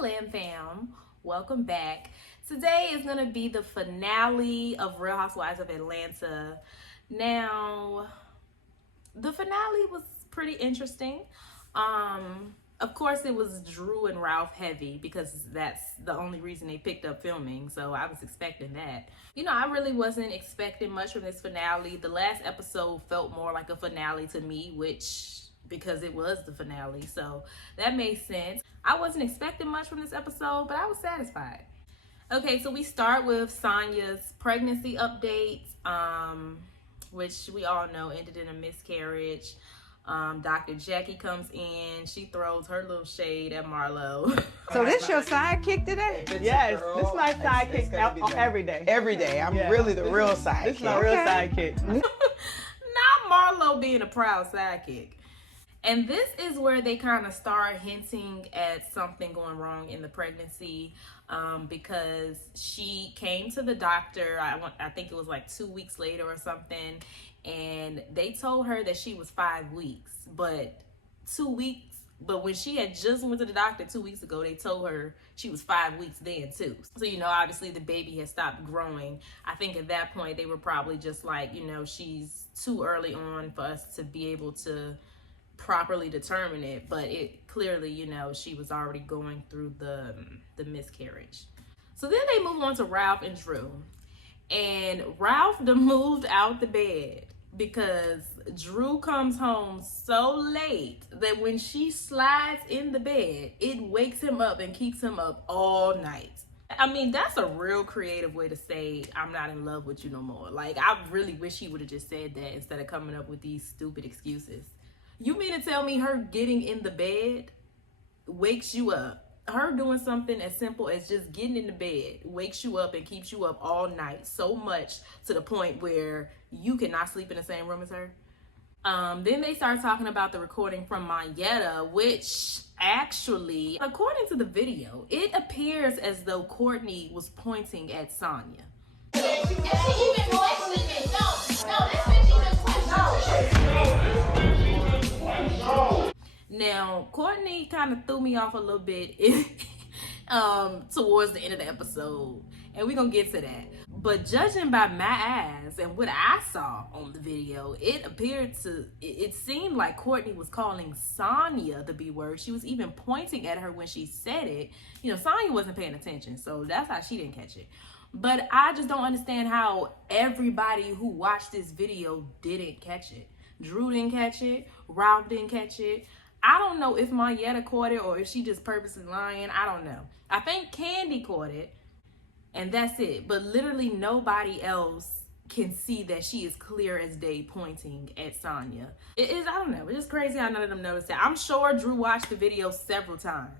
Lamb Fam, welcome back. Today is going to be the finale of Real Housewives of Atlanta. Now, the finale was pretty interesting. Of course, it was Drew and Ralph heavy because that's the only reason they picked up filming, so I was expecting that. You know, I really wasn't expecting much from this finale. The last episode felt more like a finale to me, because it was the finale, so that made sense. I wasn't expecting much from this episode, but I was satisfied. Okay, so we start with Sonya's pregnancy update, which we all know ended in a miscarriage. Dr. Jackie comes in, she throws her little shade at Marlo. So this your sidekick today? Yes, this is my sidekick every day. Every day, I'm really the real sidekick. This is my real sidekick. Not Marlo being a proud sidekick. And this is where they kind of start hinting at something going wrong in the pregnancy, because she came to the doctor, I think it was like 2 weeks later or something, and they told her that she was 5 weeks, but when she had just went to the doctor 2 weeks ago, they told her she was 5 weeks then too. So, you know, obviously the baby had stopped growing. I think at that point they were probably just like, you know, she's too early on for us to be able to properly determine it, but it clearly, you know, she was already going through the miscarriage. So then they move on to Ralph and Drew, and Ralph moved out the bed because Drew comes home so late that when she slides in the bed, it wakes him up and keeps him up all night. I mean, that's a real creative way to say I'm not in love with you no more. Like, I really wish he would have just said that instead of coming up with these stupid excuses. You mean to tell me her getting in the bed wakes you up? Her doing something as simple as just getting in the bed wakes you up and keeps you up all night, so much to the point where you cannot sleep in the same room as her? Then they start talking about the recording from Mayetta, which actually, according to the video, it appears as though Courtney was pointing at Sonya. And she even questioned it. No, this bitch even questioned it. Now, Courtney kind of threw me off a little bit towards the end of the episode, and we're gonna get to that. But judging by my eyes and what I saw on the video, it seemed like Courtney was calling Sonya the B word. She was even pointing at her when she said it. You know, Sonya wasn't paying attention, so that's how she didn't catch it. But I just don't understand how everybody who watched this video didn't catch it. Drew didn't catch it. Ralph didn't catch it. I don't know if Mayetta caught it or if she just purposely lying. I don't know. I think Candy caught it, and that's it. But literally nobody else can see that she is clear as day pointing at Sonya. I don't know. It's just crazy how none of them noticed that. I'm sure Drew watched the video several times.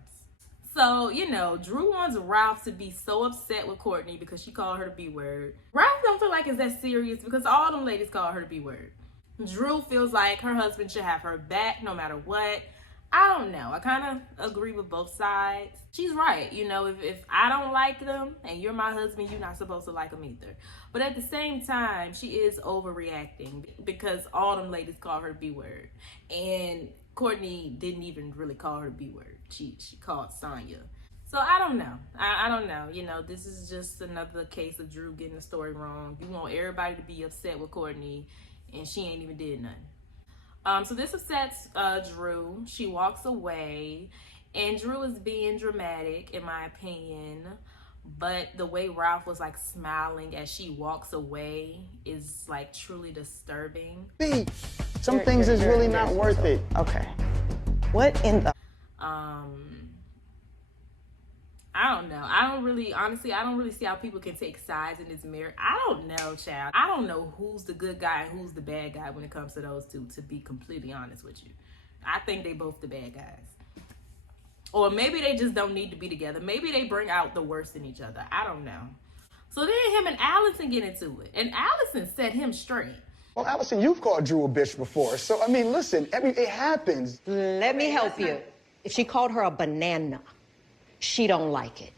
So, you know, Drew wants Ralph to be so upset with Courtney because she called her the B word. Ralph don't feel like it's that serious because all them ladies call her the B word. Drew feels like her husband should have her back no matter what. I don't know. I kind of agree with both sides. She's right. You know, if I don't like them and you're my husband, you're not supposed to like them either. But at the same time, she is overreacting because all them ladies call her the B word. And Courtney didn't even really call her the B word. She called Sonya. So I don't know. I don't know. You know, this is just another case of Drew getting the story wrong. You want everybody to be upset with Courtney, and she ain't even did nothing. So this upsets Drew. She walks away, and Drew is being dramatic, in my opinion. But the way Ralph was like smiling as she walks away is like truly disturbing. Some things is really not worth it. Okay. What in the? I don't know. I don't really see how people can take sides in this marriage. I don't know, child. I don't know who's the good guy and who's the bad guy when it comes to those two, to be completely honest with you. I think they both the bad guys. Or maybe they just don't need to be together. Maybe they bring out the worst in each other. I don't know. So then him and Allison get into it. And Allison set him straight. Well, Allison, you've called Drew a bitch before. So, I mean, listen, it happens. Let me help you. If she called her a banana, she don't like it.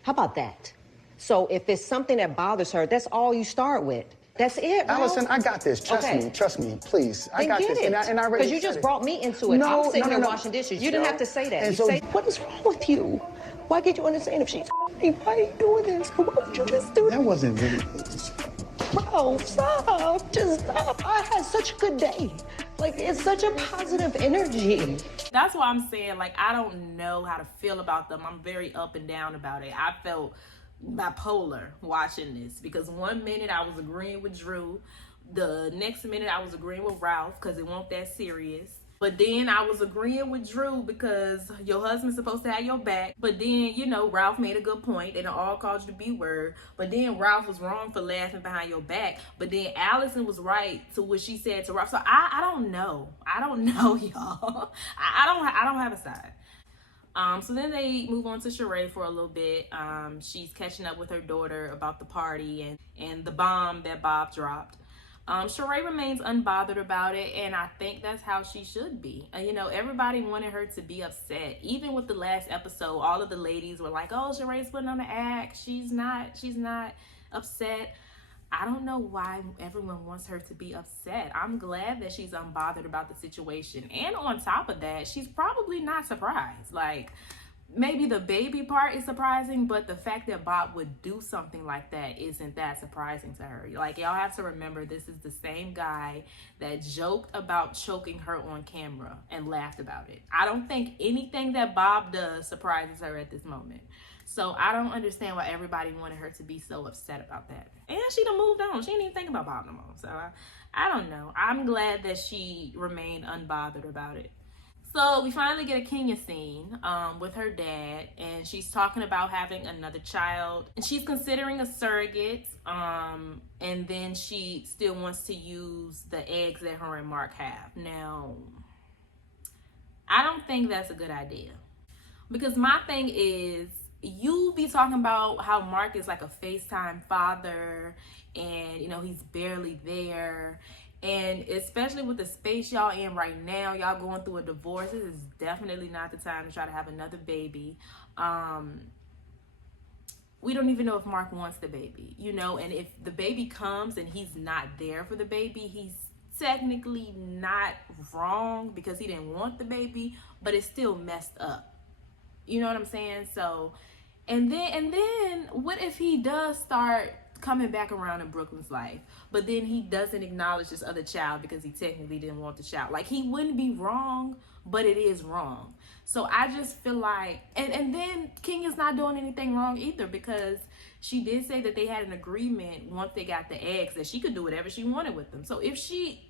How about that? So if it's something that bothers her, that's all you start with. That's it, Ralph. Allison, I got this. Trust me, please. I got this. And I already Because you just brought me into it. I'm sitting here washing dishes. You didn't have to say that. And you so, say, what is wrong with you? Why can't you understand if she's me? Why are you doing this? Why would you just do That wasn't really. Bro, stop. Just stop. I had such a good day. Like, it's such a positive energy. That's why I'm saying, like, I don't know how to feel about them. I'm very up and down about it. I felt bipolar watching this because one minute I was agreeing with Drew, the next minute I was agreeing with Ralph because it wasn't that serious. But then I was agreeing with Drew because your husband's supposed to have your back. But then, you know, Ralph made a good point and it all called you the B word. But then Ralph was wrong for laughing behind your back. But then Allison was right to what she said to Ralph. So I don't know. I don't know, y'all. I don't have a side. So then they move on to Sheree for a little bit. She's catching up with her daughter about the party and the bomb that Bob dropped. Sheree remains unbothered about it, and I think that's how she should be. You know, everybody wanted her to be upset. Even with the last episode, all of the ladies were like, oh, Sheree's putting on an act. She's not upset. I don't know why everyone wants her to be upset. I'm glad that she's unbothered about the situation. And on top of that, she's probably not surprised. Like, maybe the baby part is surprising, but the fact that Bob would do something like that isn't that surprising to her. Like, y'all have to remember, this is the same guy that joked about choking her on camera and laughed about it. I don't think anything that Bob does surprises her at this moment. So I don't understand why everybody wanted her to be so upset about that. And she done moved on. She didn't even think about Bob no more. So I don't know. I'm glad that she remained unbothered about it. So we finally get a Kenya scene with her dad, and she's talking about having another child, and she's considering a surrogate, and then she still wants to use the eggs that her and Mark have. Now, I don't think that's a good idea, because my thing is, you be talking about how Mark is like a FaceTime father, and you know, he's barely there. And especially with the space y'all in right now, y'all going through a divorce, this is definitely not the time to try to have another baby. We don't even know if Mark wants the baby, you know, and if the baby comes and he's not there for the baby, he's technically not wrong because he didn't want the baby, but it's still messed up. You know what I'm saying? So, and then what if he does start coming back around in Brooklyn's life, but then he doesn't acknowledge this other child because he technically didn't want the child? Like, he wouldn't be wrong, but it is wrong. So I just feel like, and then Kenya's not doing anything wrong either, because she did say that they had an agreement once they got the eggs that she could do whatever she wanted with them. So if she,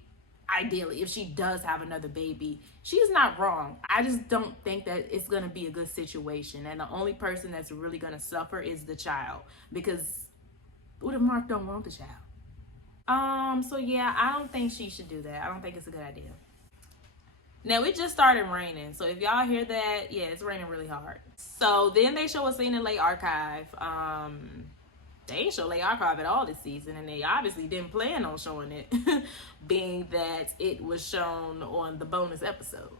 ideally, if she does have another baby, she's not wrong. I just don't think that it's gonna be a good situation, and the only person that's really gonna suffer is the child, because what if Mark don't want the child? So yeah, I don't think she should do that. I don't think it's a good idea. Now, it just started raining, so if y'all hear that, yeah, it's raining really hard. So then they show a scene in Late Archive. They ain't show Late Archive at all this season, and they obviously didn't plan on showing it, being that it was shown on the bonus episode.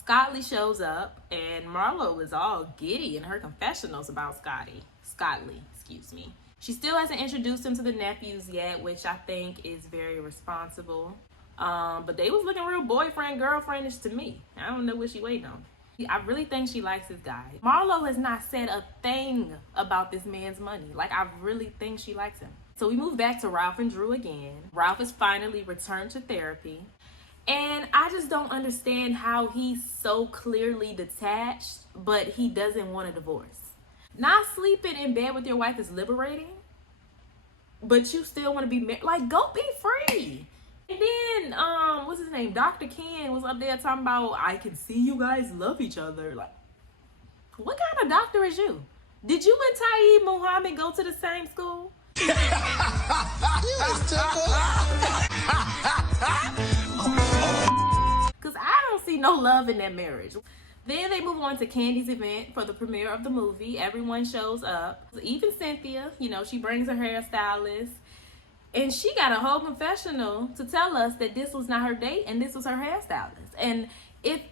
Scotty shows up, and Marlo is all giddy in her confessionals about Scotty, excuse me. She still hasn't introduced him to the nephews yet, which I think is very responsible. But they was looking real boyfriend, girlfriendish to me. I don't know what she waiting on. I really think she likes this guy. Marlo has not said a thing about this man's money. Like, I really think she likes him. So we move back to Ralph and Drew again. Ralph has finally returned to therapy. And I just don't understand how he's so clearly detached, but he doesn't want a divorce. Not sleeping in bed with your wife is liberating, but you still want to be married. Like, go be free. And then, what's his name? Dr. Ken was up there talking about, I can see you guys love each other. Like, what kind of doctor is you? Did you and Taib Muhammad go to the same school? Because I don't see no love in that marriage. Then they move on to Candy's event for the premiere of the movie. Everyone shows up. Even Cynthia, you know, she brings her hairstylist. And she got a whole confessional to tell us that this was not her date and this was her hairstylist. And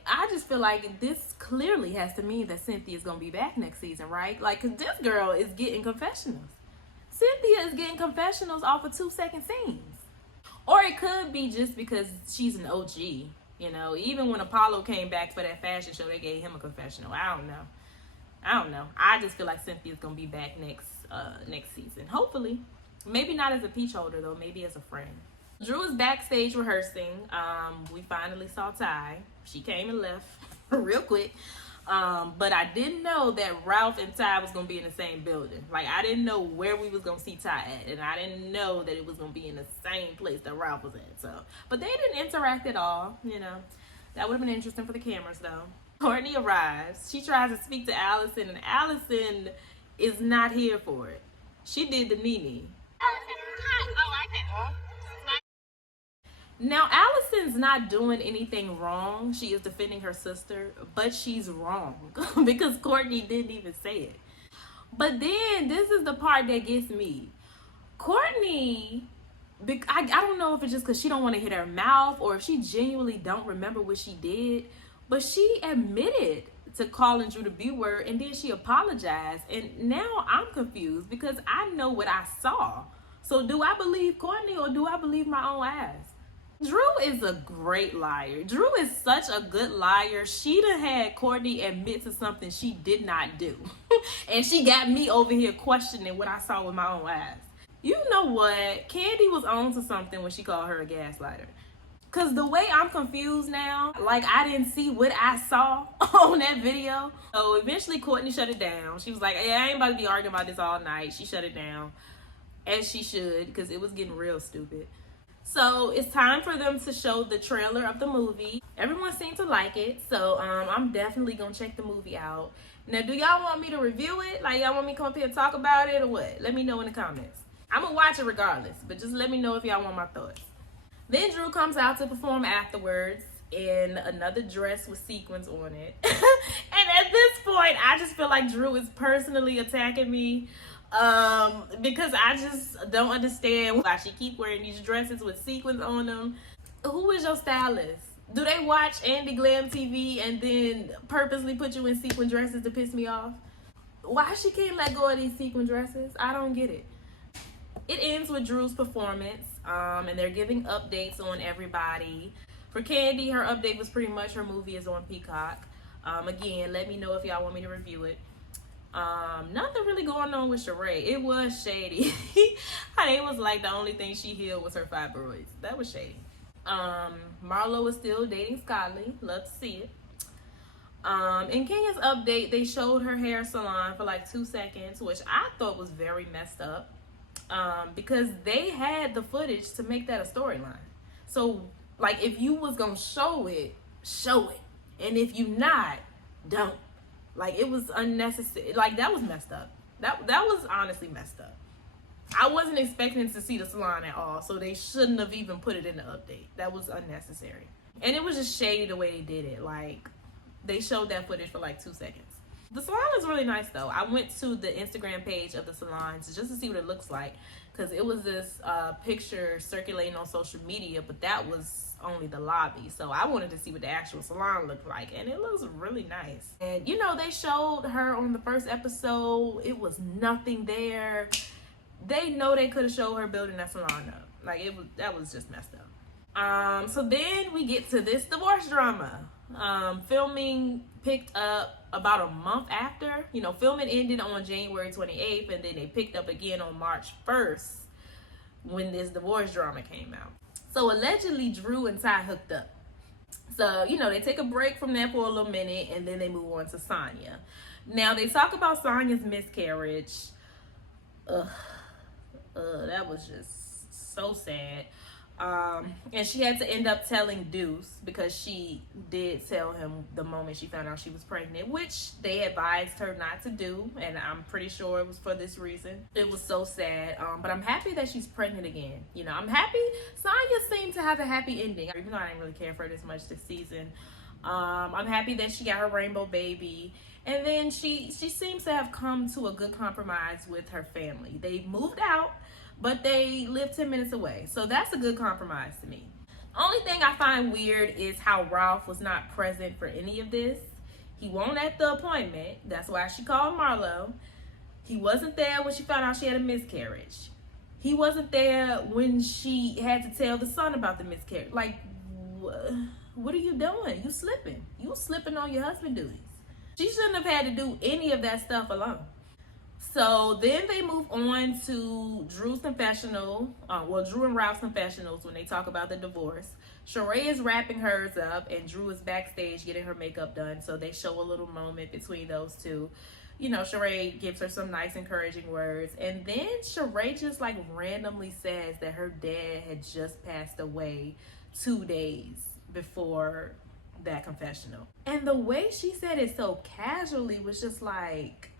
I just feel like this clearly has to mean that Cynthia's going to be back next season, right? Like, because this girl is getting confessionals. Cynthia is getting confessionals off of 2-second scenes. Or it could be just because she's an OG. You know, even when Apollo came back for that fashion show, they gave him a confessional. I don't know. I don't know. I just feel like Cynthia's gonna be back next season. Hopefully. Maybe not as a peach holder though, maybe as a friend. Drew is backstage rehearsing. We finally saw Ty. She came and left real quick. But I didn't know that Ralph and Ty was gonna be in the same building. Like, I didn't know where we was gonna see Ty at, and I didn't know that it was gonna be in the same place that Ralph was at. So, but they didn't interact at all. You know, that would have been interesting for the cameras though. Courtney arrives. She tries to speak to Allison, and Allison is not here for it. She did the Nene. Now, Allison's not doing anything wrong. She is defending her sister, but she's wrong because Courtney didn't even say it. But then this is the part that gets me. Courtney, I don't know if it's just because she don't want to hit her mouth or if she genuinely don't remember what she did, but she admitted to calling Drew the B word and then she apologized. And now I'm confused because I know what I saw. So do I believe Courtney or do I believe my own ass? Drew is a great liar. Drew is such a good liar. She done had Courtney admit to something she did not do. And she got me over here questioning what I saw with my own eyes. You know what? Candy was on to something when she called her a gaslighter. Because the way I'm confused now, like I didn't see what I saw on that video. So eventually Courtney shut it down. She was like, yeah, I ain't about to be arguing about this all night. She shut it down. As she should, because it was getting real stupid. So it's time for them to show the trailer of the movie. Everyone seemed to like it, so I'm definitely gonna check the movie out. Now, do y'all want me to review it? Like, y'all want me to come up here and talk about it or what? Let me know in the comments. I'm gonna watch it regardless, but just let me know if y'all want my thoughts. Then Drew comes out to perform afterwards in another dress with sequins on it. And at this point, I just feel like Drew is personally attacking me. Because I just don't understand why she keep wearing these dresses with sequins on them. Who is your stylist? Do they watch Andy Glam TV and then purposely put you in sequin dresses to piss me off? Why she can't let go of these sequin dresses? I don't get it. It ends with Drew's performance, and they're giving updates on everybody. For Candy, her update was pretty much her movie is on Peacock. Again, let me know if y'all want me to review it. Nothing really going on with Sheree. It was shady. It was like the only thing she healed was her fibroids. That was shady. Marlo is still dating Scotty. Love to see it. In Kenya's update, they showed her hair salon for like 2 seconds, which I thought was very messed up. Because they had the footage to make that a storyline. So, like, if you was gonna show it, show it. And if you not, don't. Like, it was unnecessary. Like, that was messed up. That was honestly messed up. I wasn't expecting to see the salon at all, so they shouldn't have even put it in the update. That was unnecessary. And it was just shady the way they did it. Like, they showed that footage for like 2 seconds. The salon is really nice, though. I went to the Instagram page of the salon just to see what it looks like, because it was this picture circulating on social media, but that was only the lobby. So I wanted to see what the actual salon looked like, and it looks really nice. And you know, they showed her on the first episode. It was nothing there. They know they could have showed her building that salon up. Like, that was just messed up. So then we get to this divorce drama. Filming picked up about a month after. You know, filming ended on January 28th, and then they picked up again on March 1st when this divorce drama came out. So allegedly Drew and Ty hooked up. So, you know, they take a break from that for a little minute, and then they move on to Sonya. Now, they talk about Sonya's miscarriage. That was just so sad. And she had to end up telling Deuce, because she did tell him the moment she found out she was pregnant, which they advised her not to do, and I'm pretty sure it was for this reason. It was so sad, but I'm happy that she's pregnant again. You know, I'm happy. Sonya seemed to have a happy ending, even though I didn't really care for it as much this season. I'm happy that she got her rainbow baby, and then she seems to have come to a good compromise with her family. They moved out, but they live 10 minutes away. So that's a good compromise to me. Only thing I find weird is how Ralph was not present for any of this. He wasn't at the appointment. That's why she called Marlo. He wasn't there when she found out she had a miscarriage. He wasn't there when she had to tell the son about the miscarriage. Like, what are you doing? You slipping. You slipping on your husband duties. She shouldn't have had to do any of that stuff alone. So then they move on to Drew's confessional. Drew and Ralph's confessionals when they talk about the divorce. Sheree is wrapping hers up and Drew is backstage getting her makeup done. So they show a little moment between those two. You know, Sheree gives her some nice encouraging words. And then Sheree just like randomly says that her dad had just passed away 2 days before that confessional. And the way she said it so casually was just like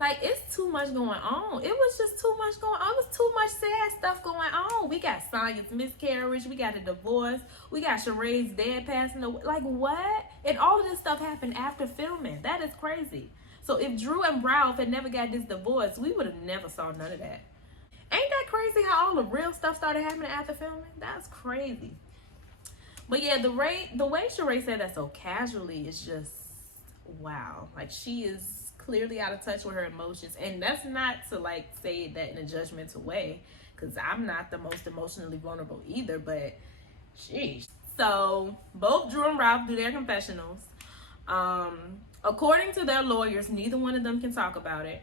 it's too much going on. It was just too much going on. It was too much sad stuff going on. We got Sonya's miscarriage. We got a divorce. We got Sheree's dad passing away. Like, what? And all of this stuff happened after filming. That is crazy. So if Drew and Ralph had never got this divorce, we would have never saw none of that. Ain't that crazy how all the real stuff started happening after filming? That's crazy. But yeah, the way Sheree said that so casually is just wow. Like, she is clearly out of touch with her emotions, and that's not to like say that in a judgmental way, because I'm not the most emotionally vulnerable either, but sheesh. So both Drew and Ralph do their confessionals. According to their lawyers, neither one of them can talk about it.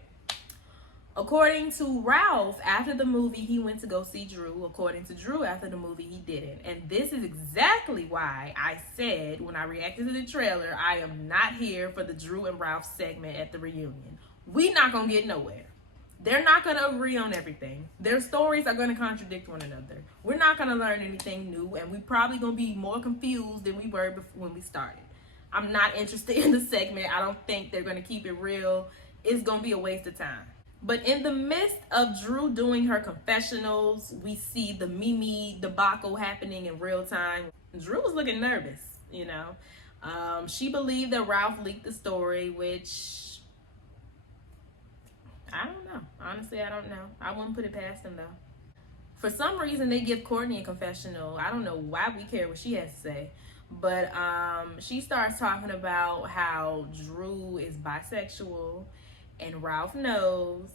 According to Ralph, after the movie, he went to go see Drew. According to Drew, after the movie, he didn't. And this is exactly why I said when I reacted to the trailer, I am not here for the Drew and Ralph segment at the reunion. We not gonna get nowhere. They're not gonna agree on everything. Their stories are gonna contradict one another. We're not gonna learn anything new, and we probably gonna be more confused than we were when we started. I'm not interested in the segment. I don't think they're gonna keep it real. It's gonna be a waste of time. But in the midst of Drew doing her confessionals, we see the Mimi debacle happening in real time. Drew was looking nervous, you know. She believed that Ralph leaked the story, which I don't know. Honestly, I don't know. I wouldn't put it past him, though. For some reason, they give Courtney a confessional. I don't know why we care what she has to say. But she starts talking about how Drew is bisexual and Ralph knows,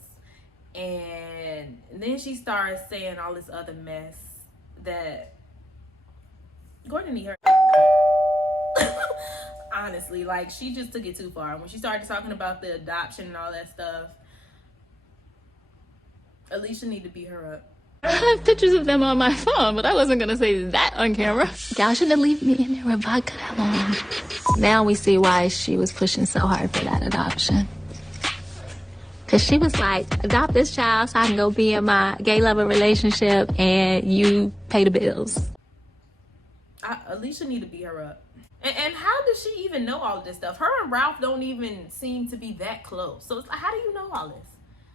and then she starts saying all this other mess that Courtney need her. Honestly, like, she just took it too far. When she started talking about the adoption and all that stuff, Alicia need to beat her up. I have pictures of them on my phone, but I wasn't gonna say that on camera. Y'all shouldn't have left me in there with vodka that long. Now we see why she was pushing so hard for that adoption. Cause she was like, adopt this child so I can go be in my gay lover relationship and you pay the bills. Alicia need to beat her up. And how does she even know all of this stuff? Her and Ralph don't even seem to be that close. So it's like, how do you know all this?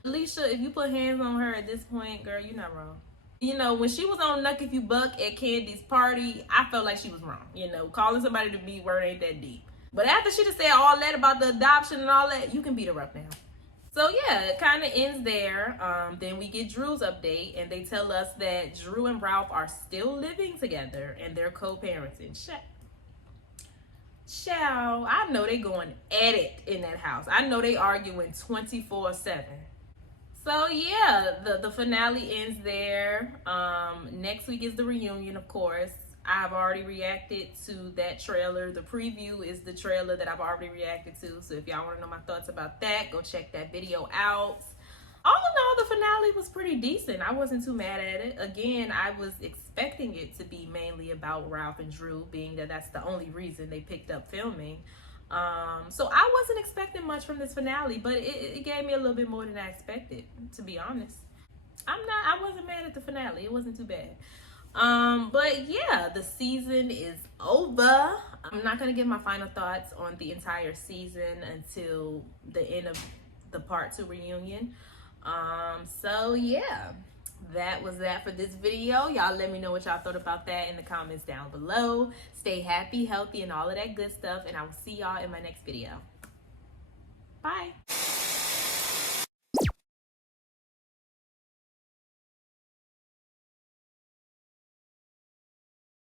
Alicia, if you put hands on her at this point, girl, you're not wrong. You know, when she was on Nuck If You Buck at Candy's party, I felt like she was wrong. You know, calling somebody the B word ain't that deep. But after she just said all that about the adoption and all that, you can beat her up now. So yeah, it kind of ends there. Then we get Drew's update, and they tell us that Drew and Ralph are still living together and they're co-parenting. Ciao. I know they going at it in that house. I know they arguing 24/7. So yeah, the finale ends there. Next week is the reunion, of course. I've already reacted to that trailer. The preview is the trailer that I've already reacted to. So if y'all want to know my thoughts about that, go check that video out. All in all, the finale was pretty decent. I wasn't too mad at it. Again, I was expecting it to be mainly about Ralph and Drew, being that that's the only reason they picked up filming. So I wasn't expecting much from this finale, but it gave me a little bit more than I expected, to be honest. I wasn't mad at the finale. It wasn't too bad. But yeah, the season is over. I'm not gonna give my final thoughts on the entire season until the end of the part 2 reunion. So yeah, that was that for this video. Y'all let me know what y'all thought about that in the comments down below. Stay happy, healthy, and all of that good stuff, and I will see y'all in my next video. Bye.